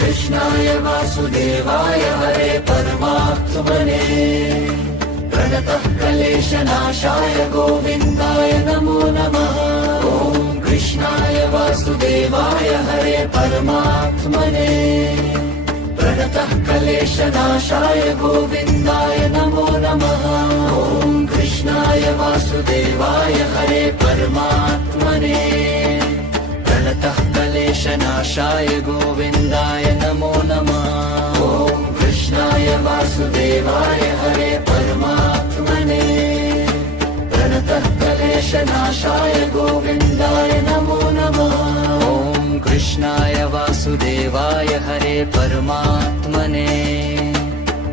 कृष्णाय वासुदेवाय हरे परमात्मने प्रणतः क्लेशनाशाय गोविन्दाय नमो नमः। ॐ कृष्णाय वासुदेवाय हरे परमात्मने प्रणतः क्लेशनाशाय गोविन्दाय नमो नमः। ॐ कृष्णाय वासुदेवाय हरे परमात्मने प्रणतः क्लेशनाशाय गोविन्दाय नमो नमः। ॐ कृष्णाय वासुदेवाय हरे परमात्मने प्रणतः क्लेशनाशाय गोविन्दाय नमो नमः। ॐ कृष्णाय वासुदेवाय हरे परमात्मने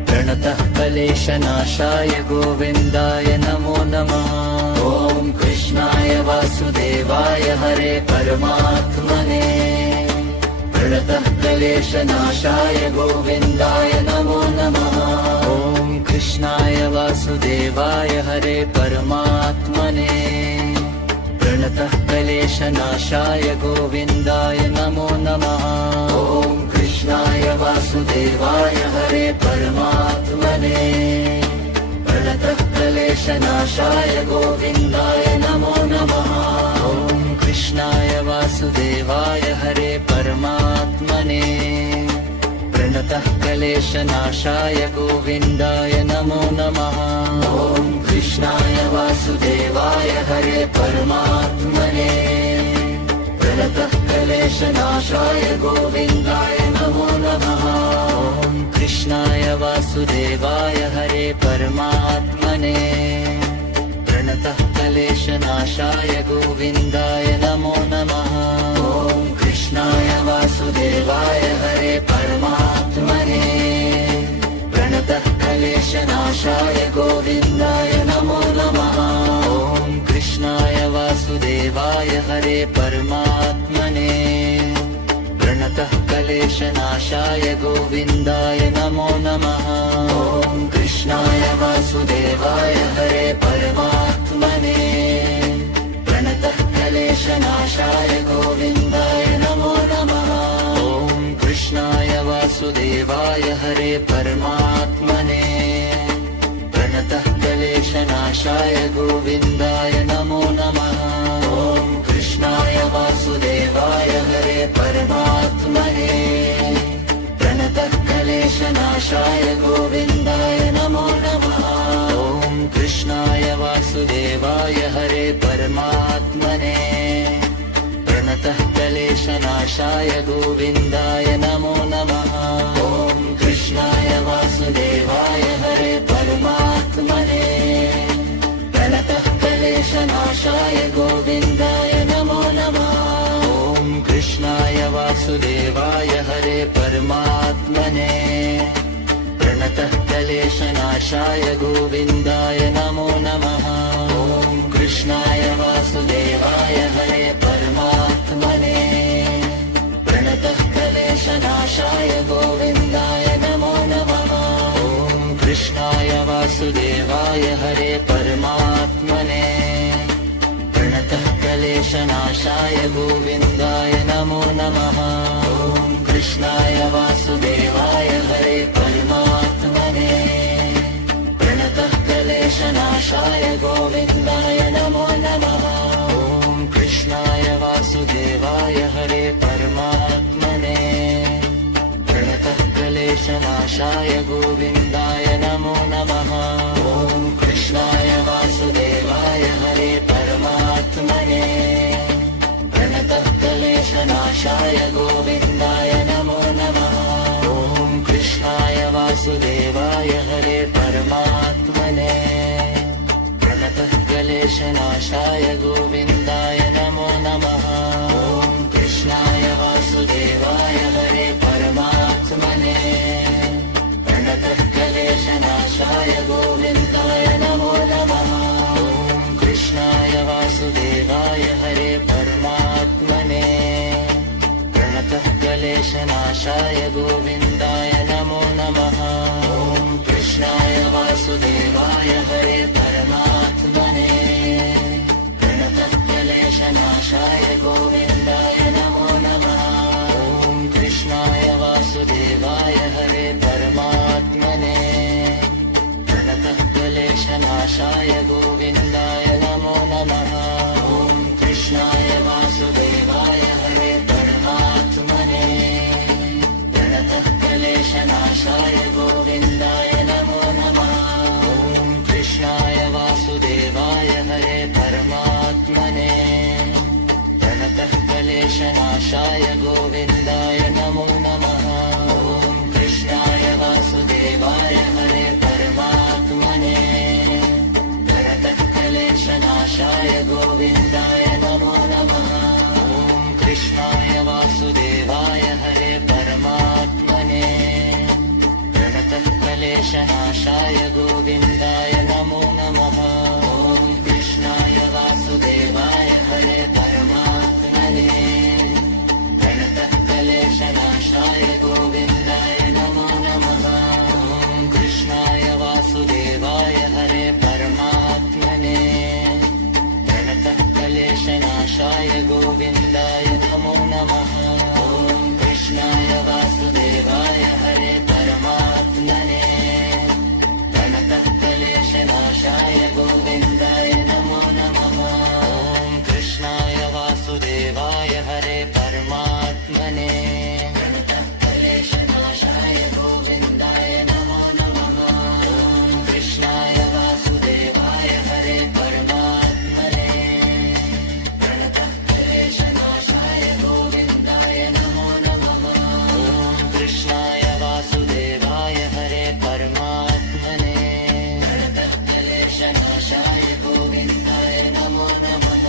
प्रणतः क्लेशनाशाय गोविन्दाय नमो नमः। ॐ कृष्णाय वासुदेवाय हरे परमात्मने प्रणतः क्लेशनाशाय गोविन्दाय नमो नमः। ॐ कृष्णाय वासुदेवाय हरे परमात्मने प्रणतः क्लेशनाशाय गोविन्दाय नमो नमः। ॐ कृष्णाय वासुदेवाय हरे परमात्मने प्रणतः क्लेशनाशाय गोविन्दाय नमो नमः। ॐ कृष्णाय वासुदेवाय हरे परमात्मने प्रणतः क्लेशनाशाय गोविन्दाय नमो नमः। ॐ कृष्णाय वासुदेवाय हरे परमात्मने प्रणतः क्लेशनाशाय गोविन्दाय नमो नमः। ॐ कृष्णाय वासुदेवाय हरे परमात्मने प्रणतः क्लेशनाशाय गोविन्दाय नमो नमः। ॐ कृष्णाय वासुदेवाय हरे परमात्मने प्रणतः क्लेशनाशाय गोविन्दाय नमो नमः। ॐ कृष्णाय वासुदेवाय हरे परमात्मने प्रणतः क्लेशनाशाय गोविन्दाय नमो नमः। ॐ कृष्णाय वासुदेवाय हरे परमात्मने प्रणतः क्लेशनाशाय गोविन्दाय नमो नमः। ॐ कृष्णाय वासुदेवाय हरे परमात्मने प्रणतः क्लेशनाशाय गोविन्दाय नमो नमः। ॐ कृष्णाय वासुदेवाय हरे परमात्मने प्रणतः क्लेशनाशाय गोविन्दाय नमो नमः। ॐ कृष्णाय वासुदेवाय हरे परमात्मने प्रणतः क्लेशनाशाय गोविन्दाय नमो नमः। ॐ कृष्णाय वासुदेवाय हरे परमात्मने प्रणतः क्लेशनाशाय गोविन्दाय नमो नमः। ॐ कृष्णाय वासुदेवाय हरे परमात्मने प्रणतः क्लेशनाशाय गोविन्दाय नमो नमः। ॐ कृष्णाय वासुदेवाय हरे परमात्मने प्रणतः क्लेशनाशाय गोविन्दाय नमो नमः। ॐ कृष्णाय वासुदेवाय हरे परमात्मने प्रणतः क्लेशनाशाय गोविन्दाय नमो नमः। ॐ कृष्णाय वासुदेवाय हरे परमात्मने प्रणतः क्लेशनाशाय गोविन्दाय नमो नमः। ॐ कृष्णाय वासुदेवाय हरे परमात्मने प्रणतः क्लेशनाशाय गोविन्दाय नमो नमः। ॐ कृष्णाय वासुदेवाय हरे परमात्मने प्रणतः क्लेशनाशाय गोविन्दाय नमो नमः। ॐ कृष्णाय वासुदेवाय हरे परमात्मने प्रणतः क्लेशनाशाय गोविन्दाय नमो नमः। ॐ कृष्णाय वासुदेवाय हरे परमात्मने प्रणतः क्लेशनाशाय गोविन्दाय नमो नमः। ॐ कृष्णाय वासुदेवाय हरे परमात्मने प्रणतः क्लेशनाशाय गोविन्दाय नमो नमः। ॐ कृष्णाय वासुदेवाय हरे परमात्मने प्रणतः क्लेशनाशाय प्रणतक्लेशनाशाय गोविन्दाय नमो नमः। ॐ कृष्णाय वासुदेवाय हरे परमात्मने प्रणतक्लेशनाशाय गोविन्दाय नमो नमः। ॐ कृष्णाय वासुदेवाय हरे परमात्मने प्रणतक्लेशनाशाय गोविन्दाय नमो नमः। ॐ कृष्णाय वासुदेवाय हरे परमात्मने प्रणतक्लेशनाशाय गोविन्दाय नमो नमः। ॐ कृष्णाय वासुदेवाय हरे परमात्मने प्रणतक्लेशनाशाय गोविन्दाय नमो नमः। ॐ कृष्णाय वासुदेवाय हरे परमात्मने प्रणतक्लेशनाशाय गोविन्दाय नमो नमः। ॐ कृष्णाय वासुदेवाय हरे परमात्मने प्रणतक्लेशनाशाय गोविन्दाय नमो नमः। ॐ कृष्णाय वासुदेवाय हरे परमात्मने प्रणतक्लेशनाशाय गोविन्दाय नमो नमः। ॐ कृष्णाय वासुदेवाय हरे परमात्मने प्रणतक्लेशनाशाय गोविन्दाय नमो नमः। ॐ कृष्णाय वासुदेवाय हरे परमात्मने प्रणतक्लेशनाशाय गोविन्दाय नमो नमः। ॐ कृष्णाय वासुदेवाय हरे परमात्मने प्रणतक्लेशनाशाय गोविन्दाय नमो नमः।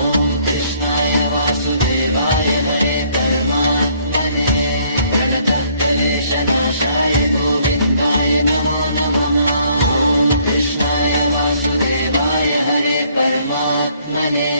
ॐ कृष्णाय वासुदेवाय हरे परमात्मने प्रणतक्लेशनाशाय गोविन्दाय नमो नमः। ॐ कृष्णाय वासुदेवाय हरे परमात्मने